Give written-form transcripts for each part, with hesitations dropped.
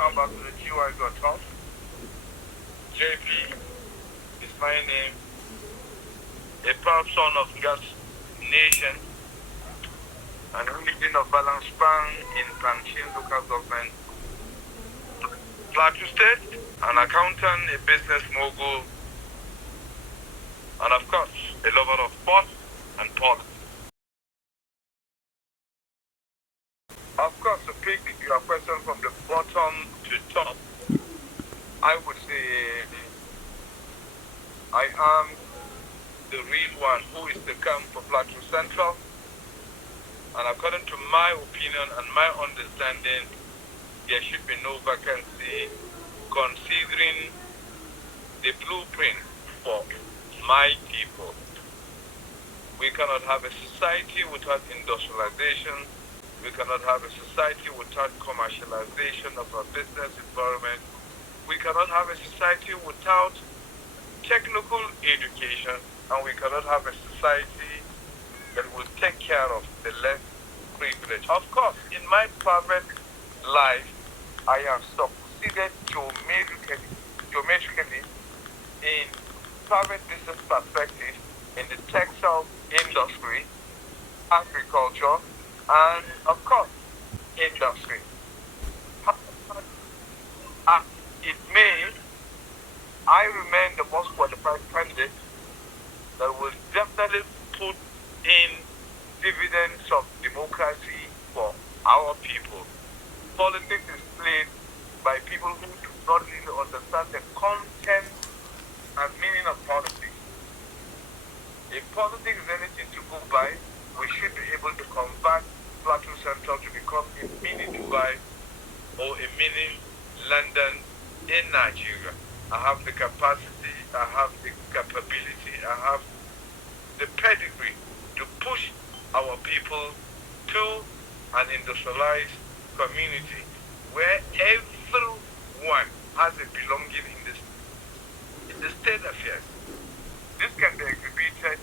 Ambassador GY Gotom. JP is my name. A proud son of God's nation, an origin of Balance Span in Panchin local government, Plateau State, an accountant, a business mogul, and of course, a lover of sport and politics. Of course, to pick your question from the bottom to top, I would say I am the real one who is to come for Plateau Central. And according to my opinion and my understanding, there should be no vacancy considering the blueprint for my people. We cannot have a society without industrialization. We cannot have a society without commercialization of our business environment. We cannot have a society without technical education. And we cannot have a society that will take care of the less privileged. Of course, in my private life, I have succeeded geometrically in private business perspective in the textile industry, agriculture, and of course, industry. As it may, I remain the most qualified candidate that will definitely put in dividends of democracy for our people. Politics is played by people who do not really understand the content and meaning of politics. If politics is anything to go by, we should be able to convert Plateau Central to become a mini Dubai or a mini London in Nigeria. I have the capacity, I have the capability, I have the pedigree to push our people to an industrialized community where everyone has a belonging in the state affairs. This can be exhibited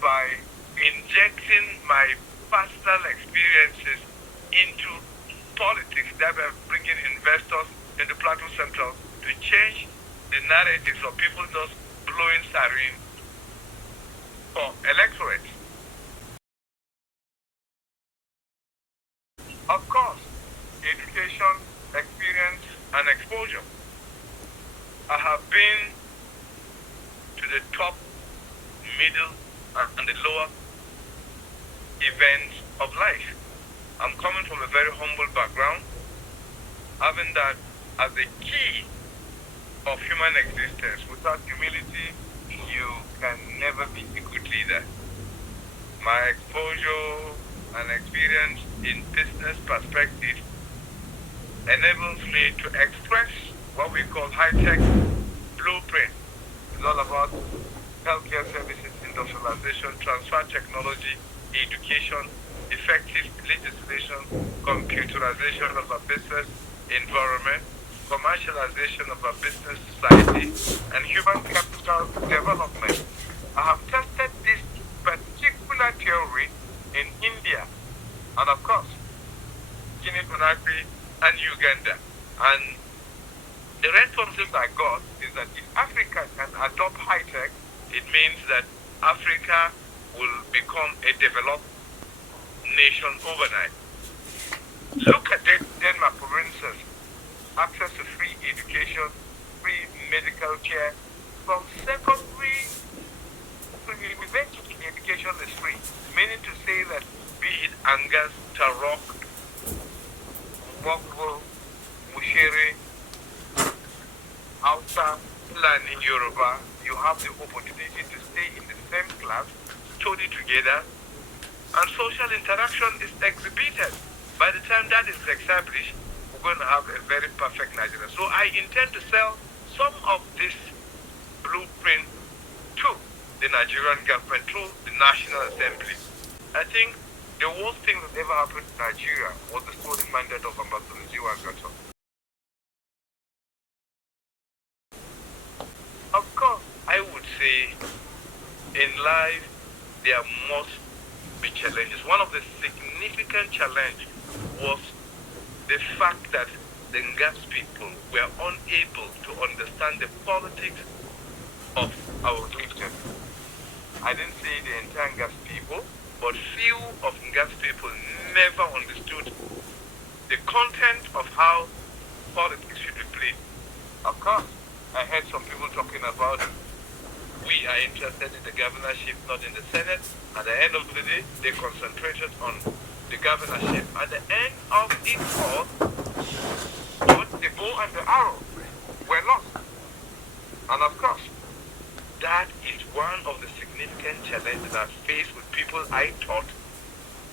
by injecting my personal experiences into politics, thereby bringing investors into Plateau Central to change the narratives of people just blowing sarin for electorate. Of course, education, experience, and exposure. I have been to the top, middle, and the lower events of life. I'm coming from a very humble background, having that as the key of human existence. Without humility, you can never be a good leader. My exposure and experience in business perspective enables me to express what we call high-tech blueprint. It's all about healthcare services, industrialization, transfer technology, education, effective legislation, computerization of our business environment, commercialization of our business society, and human capital development. I have tested this particular theory in India, and of course, Guinea Conakry and Uganda. And the responses I got is that if Africa can adopt high-tech, it means that Africa will become a developed nation overnight. Look at Denmark, for instance. Access to free education, free medical care, from secondary to university education is free. Meaning to say that be it Angas, Tarok, Wokbo, Mushere, Hausa, Land in Yoruba, you have the opportunity to stay in the same class, study together, and social interaction is exhibited. By the time that is established, we're going to have a very perfect Nigeria. So I intend to sell some of this blueprint to the Nigerian government, through the National Assembly. I think the worst thing that ever happened to Nigeria was the stolen mandate of Ambassador GY Gotom. Of course, I would say in life there must be challenges. One of the significant challenges was the fact that the Ngas people were unable to understand the politics of our region. I didn't say the entire Ngas people, but few of Ngas people never understood the content of how politics should be played. Of course, I heard some people talking about we are interested in the governorship, not in the Senate. At the end of the day, they concentrated on the governorship. At the end of it all, both the bow and the arrow were lost. And of course, that is one of the significant challenges that I face with people I thought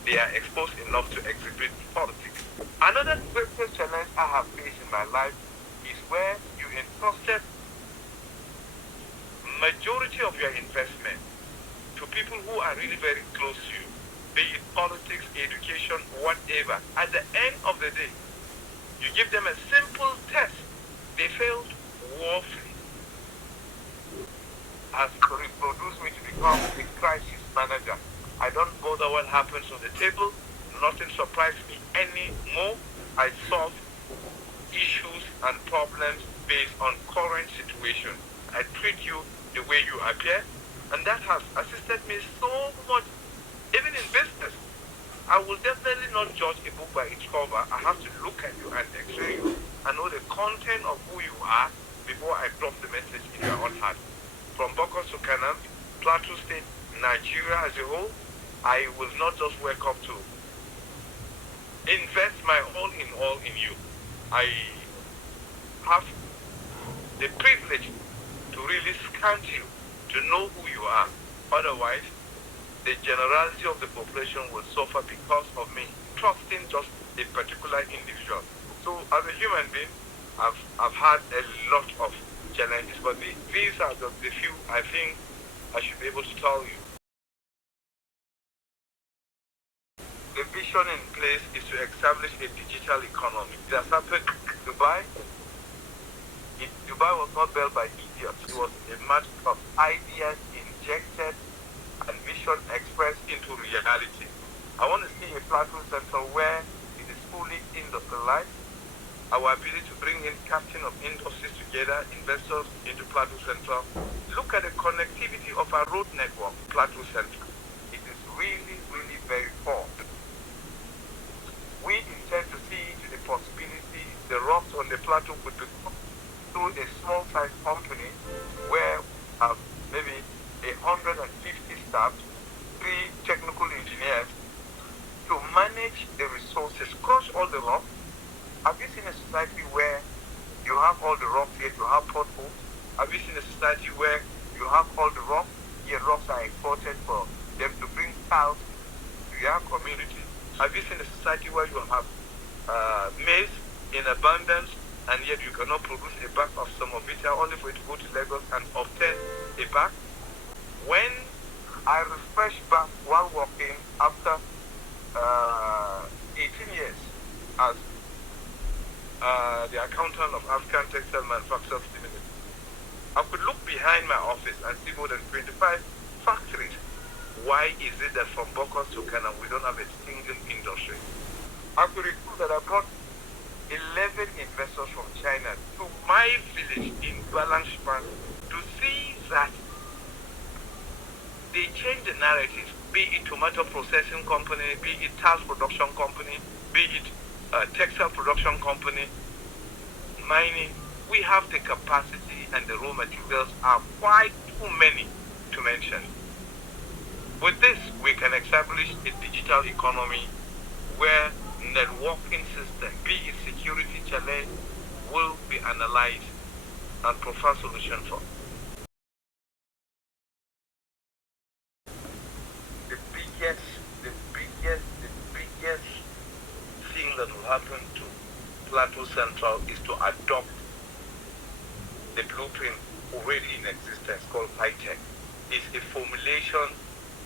they are exposed enough to exhibit politics. Another greatest challenge I have faced in my life is where you entrusted majority of your investment to people who are really very close to you, be it politics, education, whatever. At the end of the day, you give them a simple test. They failed woefully. Has reproduced me to become a crisis manager. I don't bother what happens on the table. Nothing surprises me anymore. I solve issues and problems based on current situation. I treat you the way you appear, and that has assisted me so much, even in business. I will definitely not judge a book by its cover. I have to look at you and x-ray you and know the content of who you are before I drop the message in your own heart. From Bokos to Canam, Plateau State, Nigeria as a whole, I will not just wake up to invest my all in you. I have the privilege to really scan you, to know who you are. Otherwise, the generality of the population will suffer because of me trusting just a particular individual. So as a human being, I've had a lot of challenges, but these are just the few I think I should be able to tell you. The vision in place is to establish a digital economy. It has happened in Dubai. Dubai was not built by idiots. It was a matter of ideas injected and vision expressed into reality. I want to see a Plateau Central where it is fully industrialized. Our ability to bring in captain of industries together, investors into Plateau Central. Look at the connectivity of our road network, Plateau Central. It is really, really very poor. We intend to see to the possibility the rocks on the plateau could be through a small-sized company where we have maybe 150 staff, 3 technical engineers to manage the resources, crush all the rock. Have you seen a society where you have all the rocks yet you have potholes? Have you seen a society where you have all the rocks yet rocks are exported for them to bring cows to your community? Have you seen a society where you have maize in abundance and yet you cannot produce a bag of semovita only for it to go to Lagos and obtain a bag? When I refreshed back while working after 18 years as the accountant of African Textile Manufacturers Limited, I could look behind my office and see more than 25 factories. Why is it that from Bokos to Canam we don't have a single industry? I could recall that I brought 11 investors from China to my village in Balangspan to see that they change the narrative, be it tomato processing company, be it tiles production company, be it textile production company, mining. We have the capacity and the raw materials are quite too many to mention. With this, we can establish a digital economy where networking system, be it security challenge, will be analyzed and provide solution for. The biggest thing that will happen to Plateau Central is to adopt the blueprint already in existence called high-tech. It's a formulation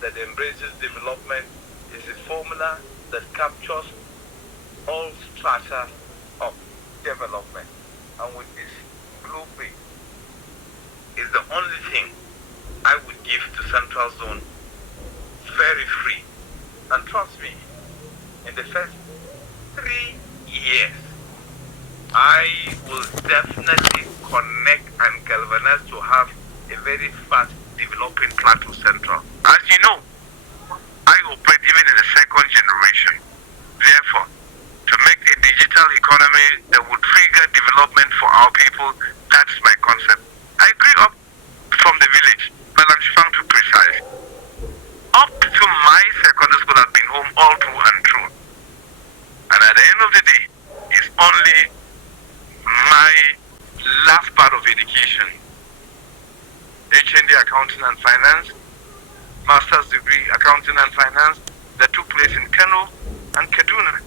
that embraces development. It's a formula that captures all strata of development. And with this blueprint, is the only thing I would give to Central Zone very free. And trust me, in the first 3 years, I will definitely connect and galvanize to have a very fast developing Plateau Central. As you know, I operate even in the second generation. Therefore, to make a digital economy that would trigger development for our people, that's my concept. I grew up from the village, Balanchifang to precise. Up to my secondary school, I've been home all through and through. And at the end of the day, it's only my last part of education, HND Accounting and Finance, Master's degree Accounting and Finance, that took place in Kano and Kaduna.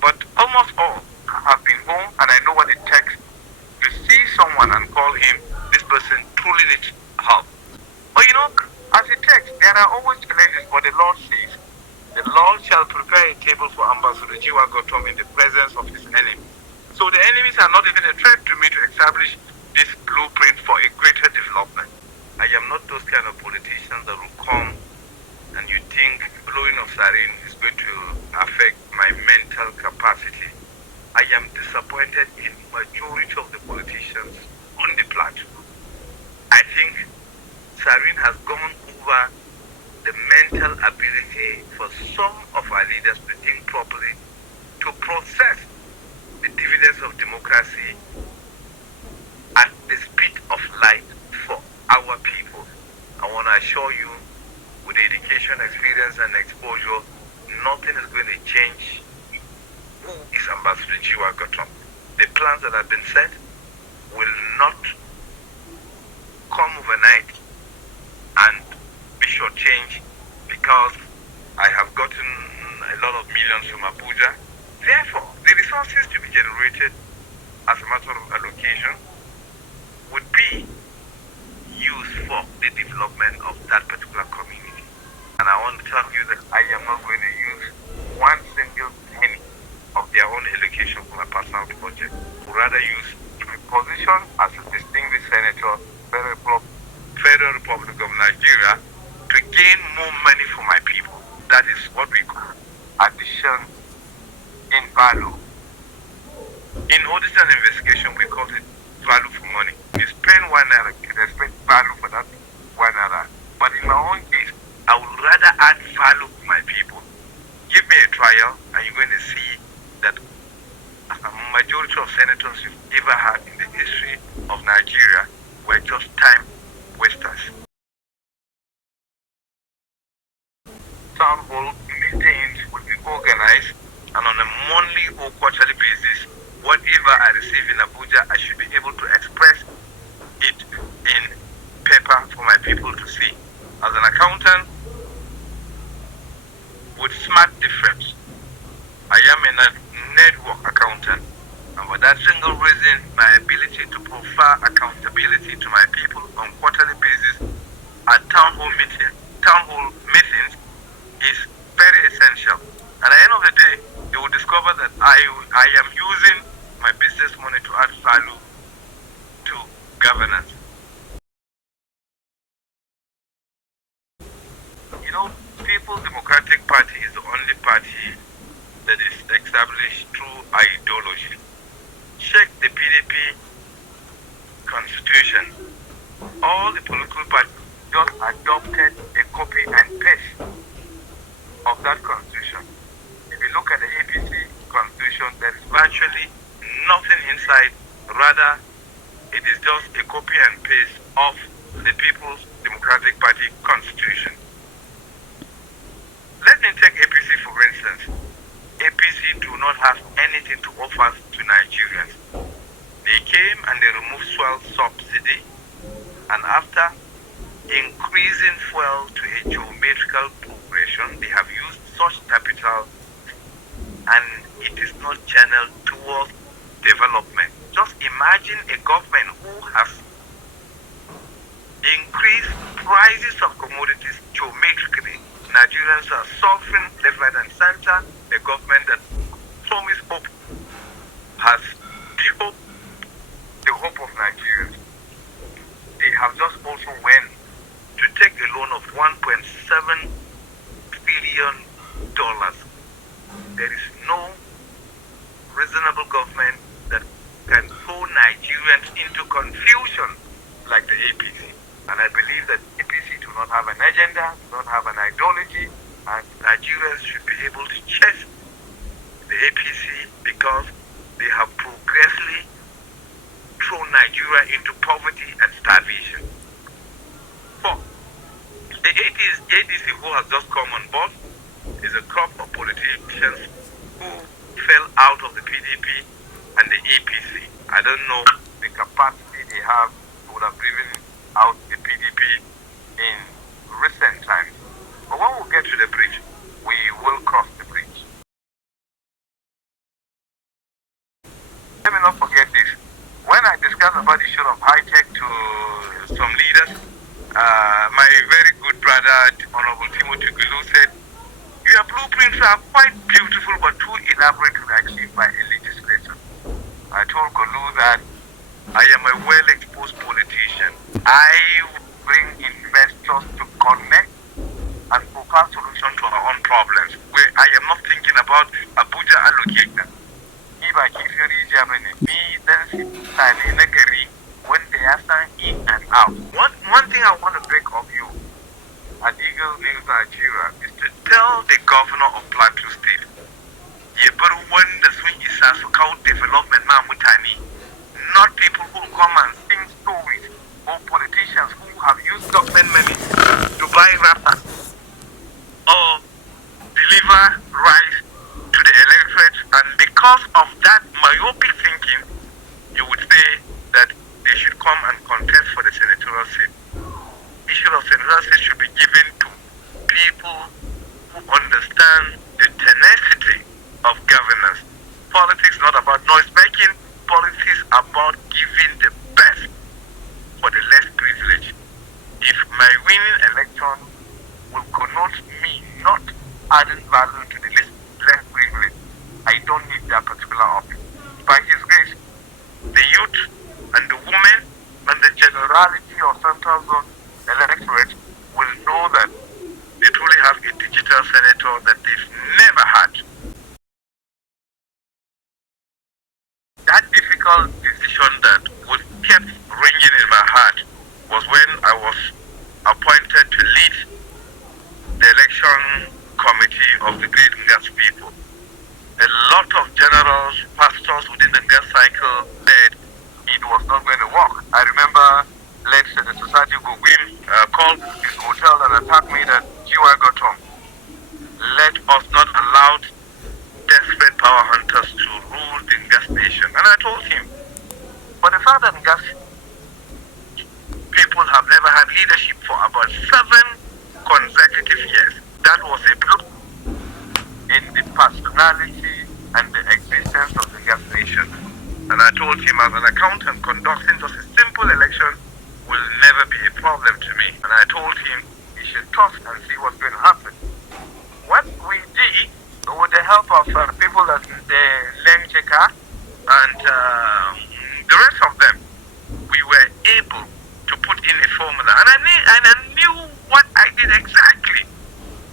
But almost all have been home, and I know what it takes to see someone and call him, this person truly needs help. But you know, as it takes, there are always challenges, but the Lord says, the Lord shall prepare a table for Ambassador GY Gotom in the presence of his enemies. So the enemies are not even a threat to me to establish this blueprint for a greater development. I am not those kind of politicians that will come and you think blowing of sarin is going to affect my mental capacity. I am disappointed in majority of the politicians on the platform. I think sarin has gone over the mental ability for some of our leaders to think properly, to process the dividends of democracy at the speed of light for our people. I want to assure you, with education, experience, and exposure, nothing is going to change who is Ambassador GY Gotom. The plans that have been set will not come overnight and be shortchanged because I have gotten a lot of millions from Abuja. Therefore, the resources to be generated as a matter of allocation would be used for the development of that particular community. And I want to tell you that I am not going to use one single penny of their own allocation for my personal project. I would rather use my position as a distinguished senator, Federal Republic of Nigeria, to gain more money for my people. That is what we call addition in value. In audit and investigation, we call it value for money. You spend 1 naira, you expect value for that 1 naira. But in my own case, I would rather add value to my people. Give me a trial, and you're going to see that a majority of senators you've ever had in the history of Nigeria were just time wasters. Town hall meetings will be organized, and on a monthly or quarterly basis, whatever I receive in Abuja, I should be able to express it in paper for my people to see. As an accountant with smart difference, I am a network accountant, and for that single reason, my ability to provide accountability to my people on quarterly basis at town hall meetings is very essential. And at the end of the day, you will discover that I am using my business money to add value to governance. You know, People's Democratic Party is the only party that is established through ideology. Check the PDP constitution. All the political parties just adopted a copy and paste of that constitution. If you look at the APC constitution, there is virtually nothing inside. Rather, it is just a copy and paste of the People's Democratic Party constitution. Let me take APC for instance. APC do not have anything to offer to Nigerians. They came and they removed fuel subsidy, and after increasing fuel to a geometrical progression, they have used such capital and it is not channeled towards development. Just imagine a government who has increased prices of commodities geometrically. Nigerians are suffering left, right, and center. A government that promised hope has the hope of Nigerians. They have just also went to take a loan of $1.7 billion. There is no reasonable government that can agenda, we don't have an ideology, and Nigerians should be able to chase the APC because they have progressively thrown Nigeria into poverty and starvation. 4. The ADC who has just come on board is a crop of politicians who fell out of the PDP and the APC. I don't know the capacity they have would have driven out the PDP in recent times. But when we get to the bridge, we will cross the bridge. Let me not forget this. When I discussed about the issue of high-tech to some leaders, my very good brother, Honorable Timothy Gulu, said, your blueprints are quite beautiful but too elaborate to be achieved by a legislature. I told Gulu that I am a well-exposed politician. I bring investors to connect and propose solutions to our own problems. Where I am not thinking about Abuja allocation. If I give you when they are in and out. One thing I want to beg of you at Eagle News Nigeria is to tell the governor of Plateau State, when the swing is about development, not people who come and sing stories or politicians who have used government money to buy rappers or deliver rice to the electorate, and because of that myopic thinking, you would say that they should come and contest for the senatorial seat. The issue of senatorial seat should be given to people who understand the tenacity of governance. Politics is not about noise making. Politics is about giving the best for the less privileged. If my winning election will connote me not adding value to the less privileged, I don't need that particular office. By His grace, the youth and the women and the generality of Central Zone electorate will know that they truly have a digital senator that they've never had. That difficult decision that was kept ringing in my heart was when I was appointed to lead the election committee of the Great Ngas people. A lot of generals, pastors within the Ngas cycle said it was not going to work. I remember late Senator Society Gugwin called his hotel and attacked me that GY Gotom, let us not allow desperate power hunters to rule the Ngas nation. And I told him, for the fact that Ngas people have never had leadership for about 7 consecutive years, that was a blow in the personality and the existence of the Ngas nation. And I told him, as an accountant, conducting just a simple election will never be a problem to me. And I told him he should trust and see what's going to happen. What we did, with the help of people like the Lencheka and the rest of them, we were able to put in a formula. And I knew what I did exactly.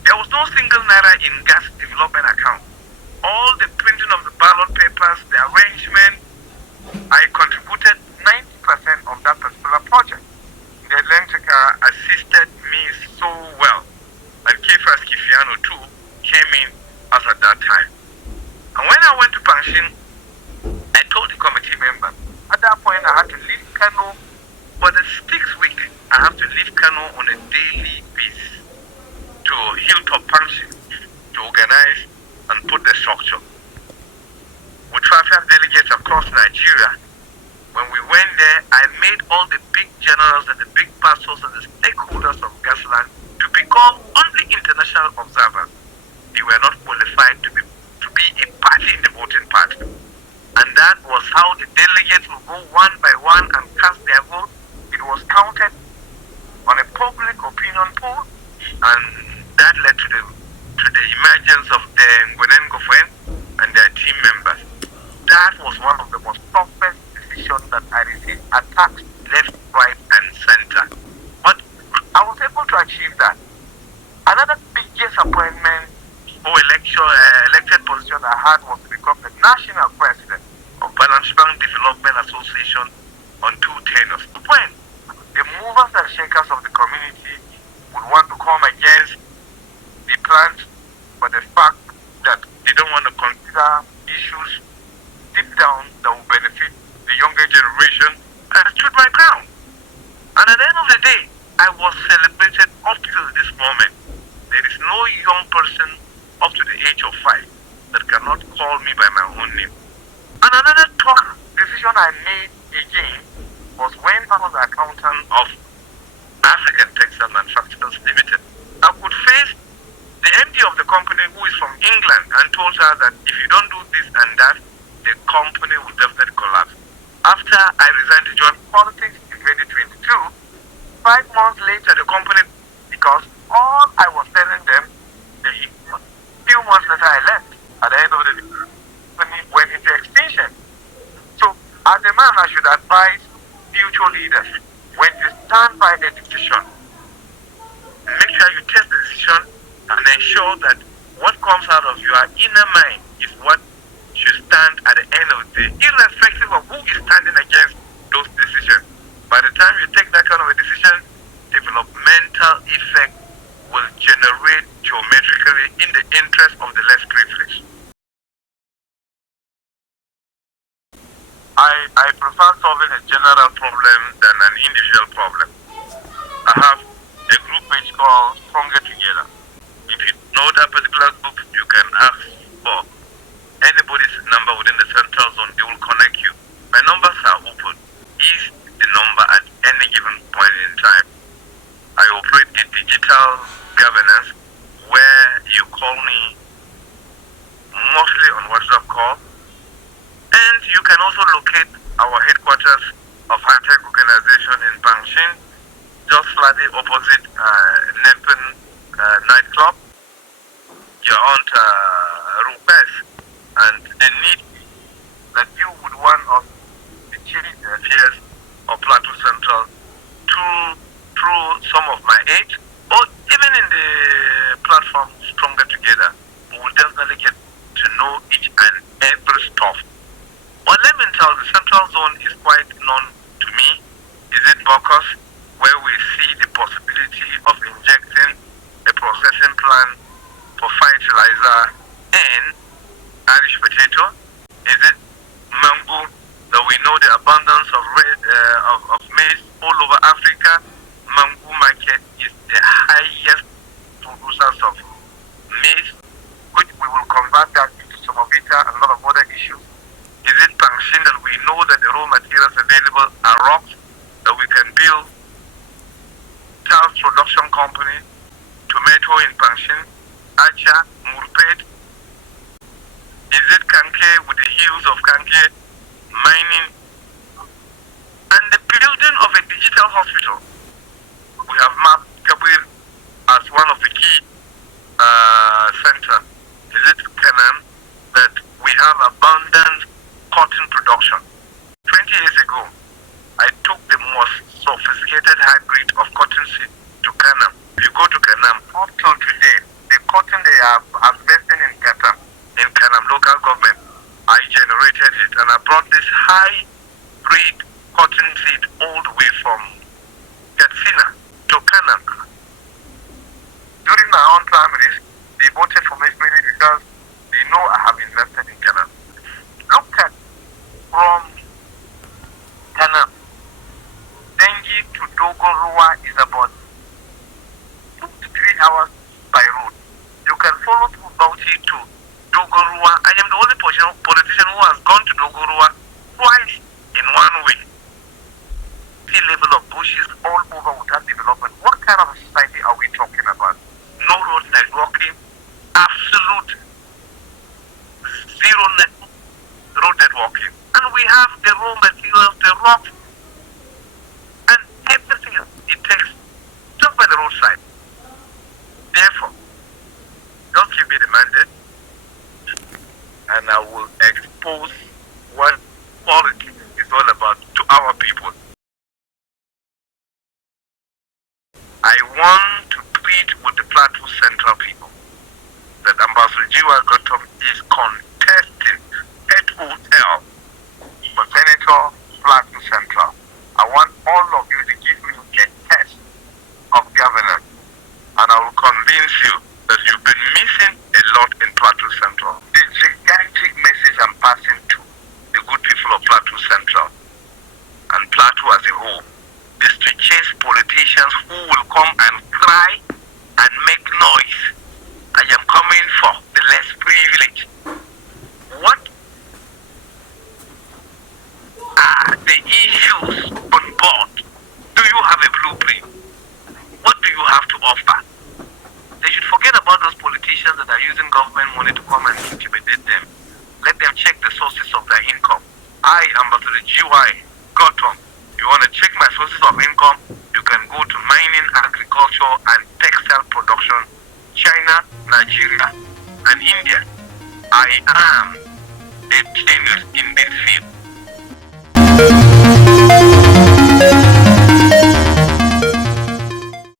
There was no single naira in gas development account. All the printing of the ballot papers, the arrangement, I contributed 90% of that particular project. The Lencheka assisted me so well. And Kefas Kifiano too came in as at that time. And when I went to Panshin, I told the committee member, at that point I had to leave Kano for the 6th week. I have to leave Kano on a daily basis to Hilltop Panshin to organize and put the structure. With 5 delegates across Nigeria, when we went there, I made all the big generals and the big pastors and the stakeholders of Gasland to become only international observers. They were not qualified to be a party in the voting party. And that was how the delegates would go one by one and cast their vote. It was counted on a public opinion poll, and that led to the emergence of the Ngwenengofen and their team members. That was one of the most toughest decisions that I received attacks left, right, and center. But I was able to achieve that. Another biggest appointment or elected position I had was to become the national president of Balance Bank Development Association on 2 tenures. When the movers and shakers of the community would want to come issues deep down that will benefit the younger generation, I stood my ground. And at the end of the day, I was celebrated up till this moment. There is no young person up to the age of 5 that cannot call me by my own name. And another tough decision I made again was when I was the accountant of African Textile Manufacturers Limited. I could face the MD of the company, who is from England, and told her that if you don't do this and that, the company will definitely collapse. After I resigned to join politics in 2022, 5 months later, the company, because all I was telling them, a few months later I left. At the end of the day, the company went into extinction. So, as a man, I should advise future leaders, when you stand by a decision, make sure you test the decision and ensure that what comes out of your inner mind is what should stand at the end of the day, irrespective of who is standing against those decisions. By the time you take that kind of a decision, developmental effect will generate geometrically in the interest of the less privileged. I prefer solving a general problem than an individual problem. I have a group page called Stronger Together. If you know that particular group, you can ask for anybody's number within the Central Zone. They will connect you. My numbers are open. Is the number at any given point in time. I operate a digital governance where you call me mostly on WhatsApp call. And you can also locate our headquarters of high-tech organization in Bangshin, just slightly opposite Nepen nightclub. You're on Rupes, and the need that you would want of the chief affairs of Plateau Central through some of my aides, or even in the platform Stronger Together, we will definitely get to know each and every stuff. But let me tell you, the Central Zone is quite known to me. Is it Bocus, where we see the possibility of injecting a processing plant for fertilizer and Irish potato? Is it mango, that we know the abundance of maize all over Africa? Mango market is the highest producers of maize, which we will convert that into Samovita and a lot of other issues. Is it Bangshin, that we know that the raw materials available are rocks, that we can build tiles production company, tomato in Bangshin, Acha, Murpet? Is it Kanke, with the hills of Kanke, mining, and the building of a digital hospital? We have mapped Kabir as one of the key center. Is it Canaan, that we have abundant cotton production? 20 years ago, I took the most sophisticated hybrid of cotton seed to Canaan. If you go to Canaan, up till today, the cotton they are harvesting in Canaan local government, I generated it, and I brought this hybrid cotton seed all the way from Katsina to Canaan. During my own primaries, they voted for me because they know I have invested in Canaan. Look at from Canaan, Dengi to Dogorua is about 2 to 3 hours by road. You can follow through Bauchi to Dogorua. I am the only politician who has gone to Dogorua twice in one way. Sea level of bushes all over without development. What kind of a society are we talking about? No road networking, absolute zero road networking. And we have the raw materials, the rock, and everything else it takes just by the roadside. Therefore, just give me the mandate, and I will expose what politics is all about to our people. I want to plead with the Plateau Central people that Ambassador GY Gotom is contesting head hotel for Senator Plateau Central. I want all of you to give me a test of governance, and I will convince you that you've been missing a lot in Plateau Central. The gigantic message I'm of their income. I am Dr. GY Gotom. If you want to check my sources of income, you can go to mining, agriculture, and textile production, China, Nigeria, and India. I am a genius in this field.